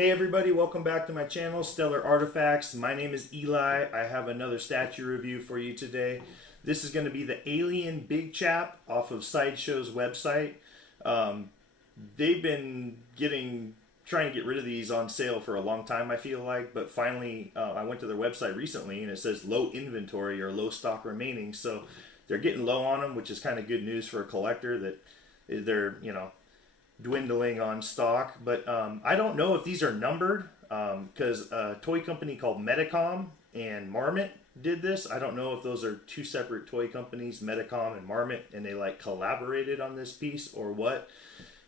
Hey everybody, welcome back to my channel, Stellar Artifacts. My name is Eli. I have another statue review for you today. This is going to be the Alien Big Chap off of Sideshow's website. They've been trying to get rid of these on sale for a long time, I feel like, but finally I went to their website recently and it says low inventory or low stock remaining, so they're getting low on them, which is kind of good news for a collector that they're, dwindling on stock. But I don't know if these are numbered because a toy company called Medicom and Marmot did this. I don't know if those are two separate toy companies, Medicom and Marmot, and they like collaborated on this piece or what.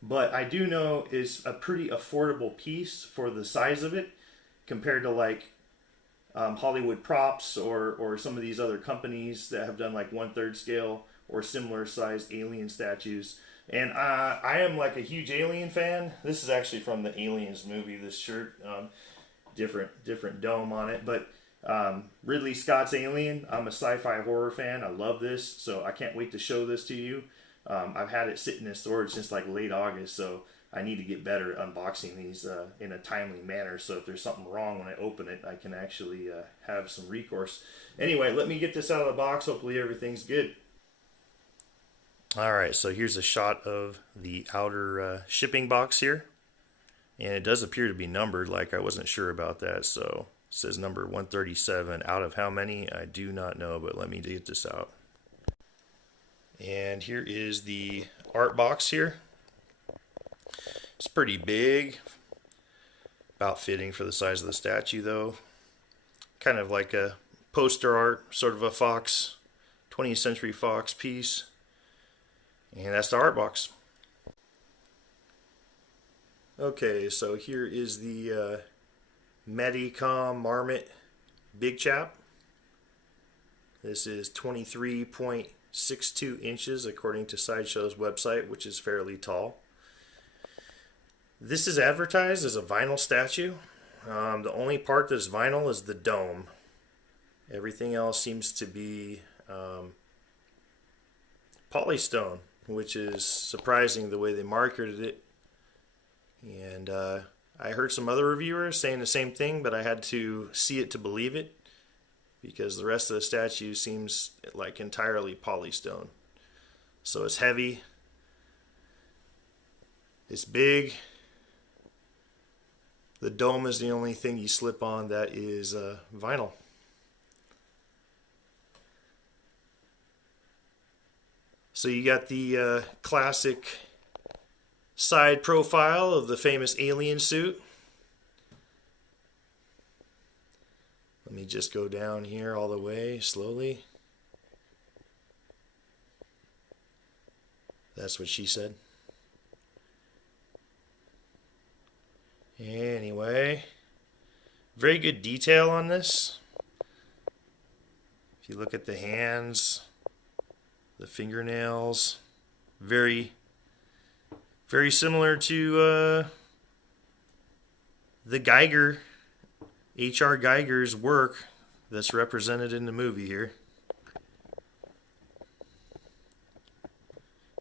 But I do know it's a pretty affordable piece for the size of it compared to like Hollywood Props or some of these other companies that have done like 1/3 scale or similar sized alien statues. And I am like a huge Alien fan. This is actually from the Aliens movie, this shirt. Different dome on it. But Ridley Scott's Alien, I'm a sci-fi horror fan. I love this, so I can't wait to show this to you. I've had it sitting in storage since like late August, so I need to get better at unboxing these in a timely manner. So if there's something wrong when I open it, I can actually have some recourse. Anyway, let me get this out of the box. Hopefully everything's good. Alright, so here's a shot of the outer shipping box here. And it does appear to be numbered, like I wasn't sure about that. So it says number 137. Out of how many, I do not know, but let me get this out. And here is the art box here. It's pretty big. About fitting for the size of the statue though. Kind of like a poster art, sort of a Fox, 20th Century Fox piece. And that's the art box. Okay, so here is the Medicom Marmot Big Chap. This is 23.62 inches according to Sideshow's website, which is fairly tall. This is advertised as a vinyl statue. The only part that's vinyl is the dome. Everything else seems to be polystone, which is surprising the way they marketed it. And I heard some other reviewers saying the same thing, but I had to see it to believe it because the rest of the statue seems like entirely polystone. So it's heavy, it's big. The dome is the only thing you slip on that is vinyl. So you got the classic side profile of the famous alien suit. Let me just go down here all the way slowly. That's what she said. Anyway, very good detail on this. If you look at the hands, the fingernails, very similar to the Geiger, H.R. Geiger's work that's represented in the movie here.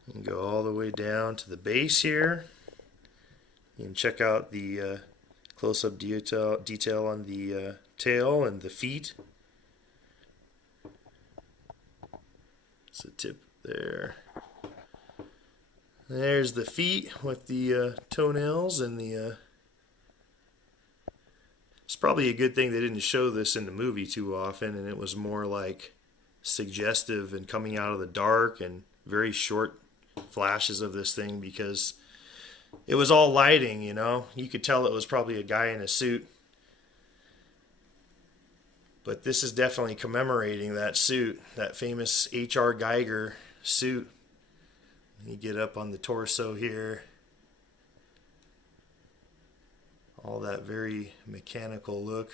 You can go all the way down to the base here. You can check out the close-up detail on the tail and the feet. It's a tip there. There's the feet with the toenails and the... It's probably a good thing they didn't show this in the movie too often, and it was more like suggestive and coming out of the dark and very short flashes of this thing because it was all lighting, you know. You could tell it was probably a guy in a suit. But this is definitely commemorating that suit, that famous H.R. Geiger suit. You get up on the torso here. All that very mechanical look.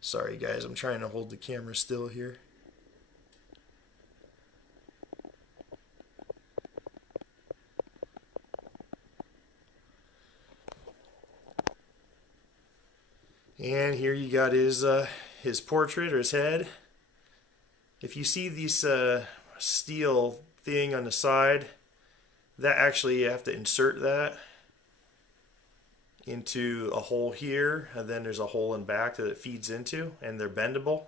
Sorry guys, I'm trying to hold the camera still here. And here you got his portrait or his head. If you see these steel thing on the side, that actually you have to insert that into a hole here, and then there's a hole in back that it feeds into, and they're bendable.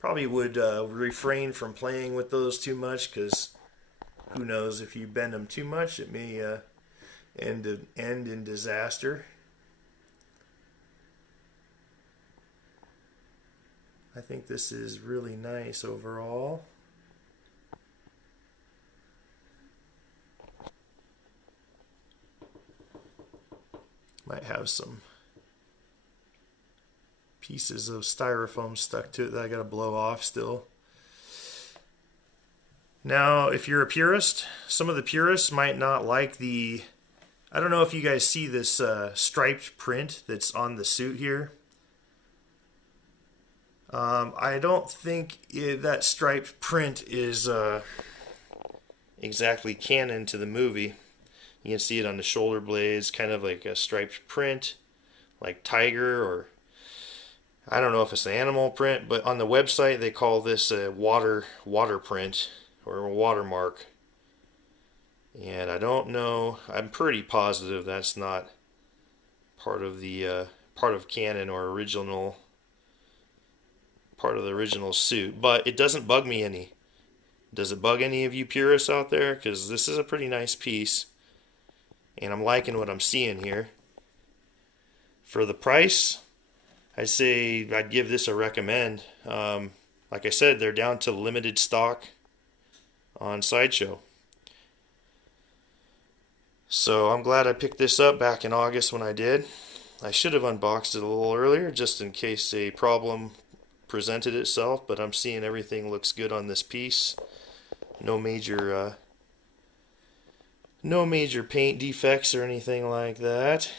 Probably would refrain from playing with those too much, because who knows, if you bend them too much, it may end in disaster. I think this is really nice overall. Might have some pieces of styrofoam stuck to it that I gotta blow off still. Now, if you're a purist, some of the purists might not like the, I don't know if you guys see this striped print that's on the suit here. I don't think that striped print is exactly canon to the movie. You can see it on the shoulder blades, kind of like a striped print, like tiger, or I don't know if it's an animal print, but on the website they call this a water print or a watermark. And I don't know, I'm pretty positive that's not part of the part of canon or original, part of the original suit, but it doesn't bug me any. Does it bug any of you purists out there? Because this is a pretty nice piece, and I'm liking what I'm seeing here. For the price, I'd say I'd give this a recommend. Like I said, they're down to limited stock on Sideshow. So I'm glad I picked this up back in August when I did. I should have unboxed it a little earlier just in case a problem presented itself, but I'm seeing everything looks good on this piece. No major paint defects or anything like that.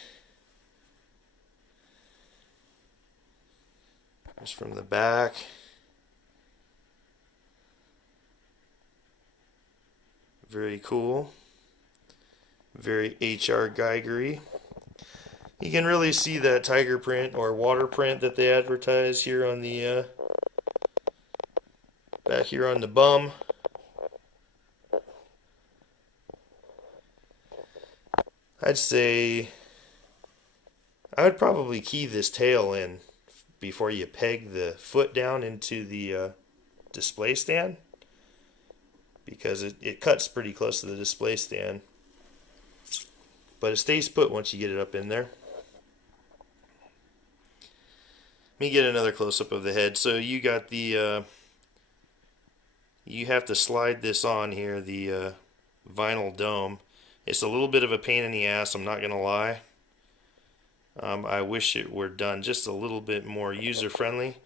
Just from the back. Very cool. Very H.R. Geigery. You can really see that tiger print or water print that they advertise here on the back here on the bum. I'd say I would probably key this tail in before you peg the foot down into the display stand, because it cuts pretty close to the display stand, but it stays put once you get it up in there. Let me get another close-up of the head. So you got the you have to slide this on here, the vinyl dome. It's a little bit of a pain in the ass, I'm not gonna lie. I wish it were done just a little bit more user-friendly.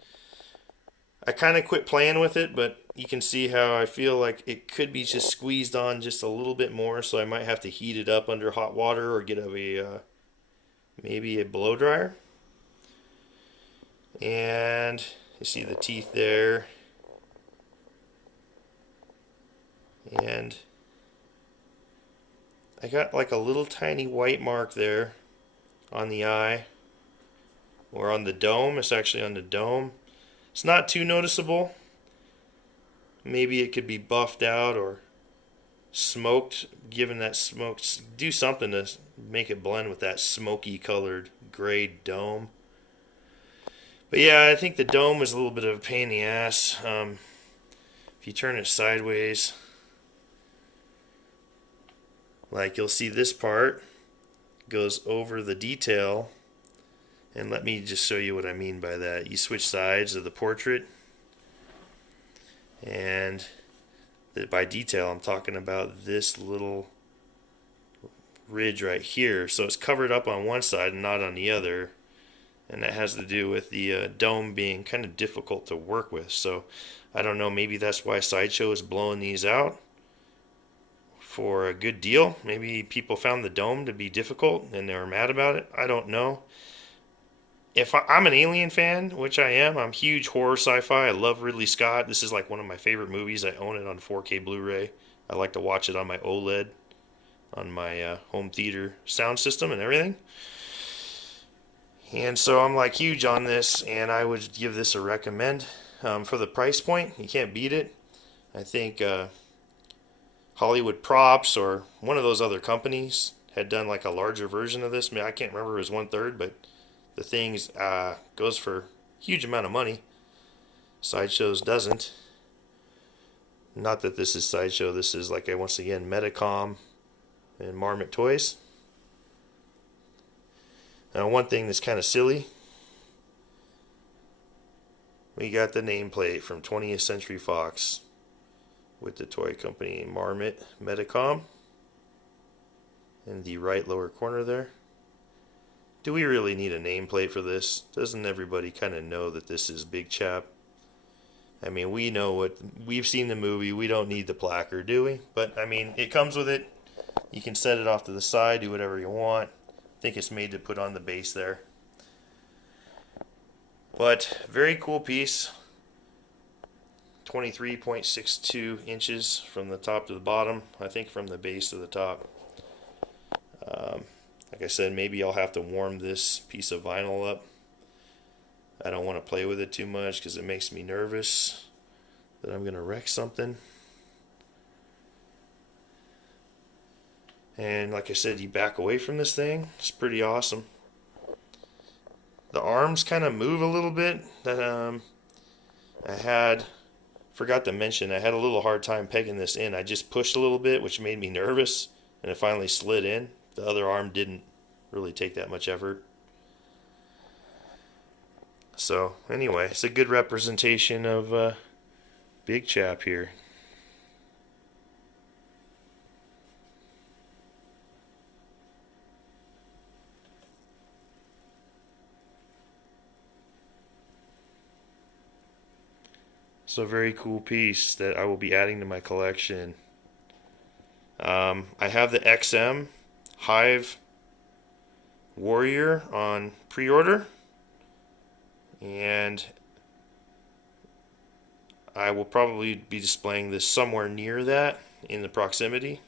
I kind of quit playing with it, but you can see how I feel like it could be just squeezed on just a little bit more, so I might have to heat it up under hot water or get a maybe a blow dryer. And you see the teeth there, and I got like a little tiny white mark there on the eye, or on the dome. It's actually on the dome. It's not too noticeable. Maybe it could be buffed out or smoked, given that smoke, do something to make it blend with that smoky colored gray dome. But yeah, I think the dome is a little bit of a pain in the ass. If you turn it sideways, like you'll see this part goes over the detail, and let me just show you what I mean by that. You switch sides of the portrait, and by detail I'm talking about this little ridge right here. So it's covered up on one side and not on the other, and that has to do with the dome being kind of difficult to work with. So I don't know, maybe that's why Sideshow is blowing these out for a good deal. Maybe people found the dome to be difficult and they were mad about it. I don't know. If I'm an Alien fan, which I am, I'm huge horror sci-fi. I love Ridley Scott. This is like one of my favorite movies. I own it on 4K Blu-ray. I like to watch it on my OLED, on my home theater sound system and everything. And so I'm like huge on this, and I would give this a recommend. For the price point, you can't beat it. I think Hollywood Props or one of those other companies had done like a larger version of this. I mean, I can't remember, it was 1/3, but the thing's goes for a huge amount of money. Sideshows doesn't. Not that this is Sideshow. This is, like, once again, Medicom and Marmot Toys. Now, one thing that's kind of silly, we got the nameplate from 20th Century Fox with the toy company Marmot Medicom in the right lower corner there. Do we really need a nameplate for this? Doesn't everybody kind of know that this is Big Chap? I mean, we know what, we've seen the movie, we don't need the placard, do we? But, I mean, it comes with it. You can set it off to the side, do whatever you want. I think it's made to put on the base there. But, very cool piece. 23.62 inches from the top to the bottom. I think from the base to the top. Like I said, maybe I'll have to warm this piece of vinyl up. I don't want to play with it too much because it makes me nervous that I'm going to wreck something. And like I said, you back away from this thing. It's pretty awesome. The arms kind of move a little bit. That forgot to mention, I had a little hard time pegging this in. I just pushed a little bit, which made me nervous, and it finally slid in. The other arm didn't really take that much effort. So anyway, it's a good representation of Big Chap here. So a very cool piece that I will be adding to my collection. I have the XM Hive Warrior on pre-order, and I will probably be displaying this somewhere near that in the proximity.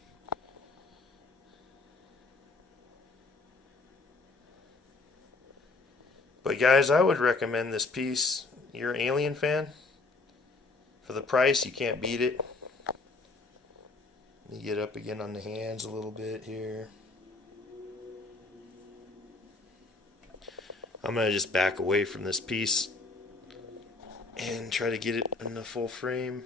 But guys, I would recommend this piece. You're an Alien fan? For the price, you can't beat it. You get up again on the hands a little bit here. I'm going to just back away from this piece and try to get it in the full frame.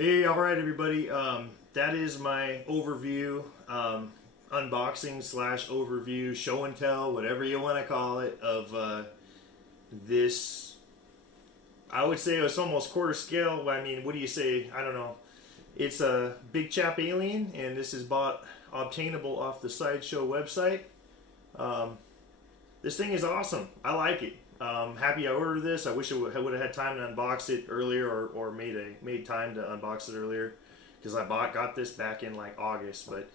Hey, alright everybody, that is my overview, unboxing slash overview, show and tell, whatever you want to call it, of this. I would say it's almost quarter scale. I mean, what do you say? I don't know. It's a Big Chap Alien, and this is obtainable off the Sideshow website. This thing is awesome. I like it. Happy I ordered this. I wish I would have had time to unbox it earlier, or made time to unbox it earlier, because I got this back in like August. But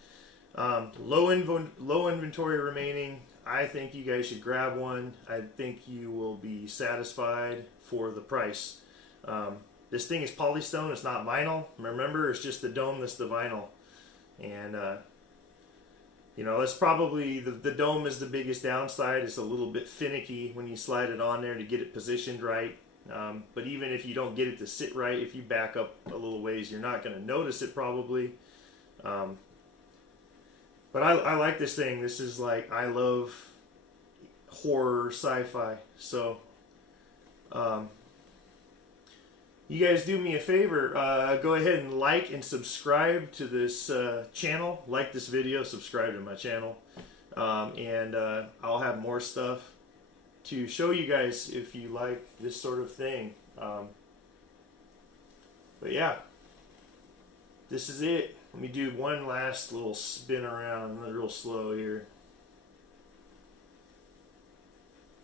low inventory remaining. I think you guys should grab one. I think you will be satisfied for the price. This thing is polystone. It's not vinyl. Remember, it's just the dome that's the vinyl, and you know, it's probably, the dome is the biggest downside. It's a little bit finicky when you slide it on there to get it positioned right. But even if you don't get it to sit right, if you back up a little ways, you're not going to notice it probably. But I like this thing. This is like, I love horror sci-fi. So you guys do me a favor, go ahead and like and subscribe to this channel. Like this video, subscribe to my channel, and I'll have more stuff to show you guys if you like this sort of thing. But yeah, this is it. Let me do one last little spin around real slow here.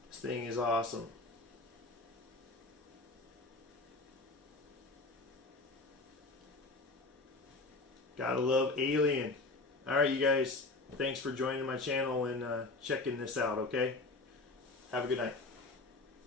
This thing is awesome. Gotta love Alien. Alright, you guys. Thanks for joining my channel and checking this out, okay? Have a good night.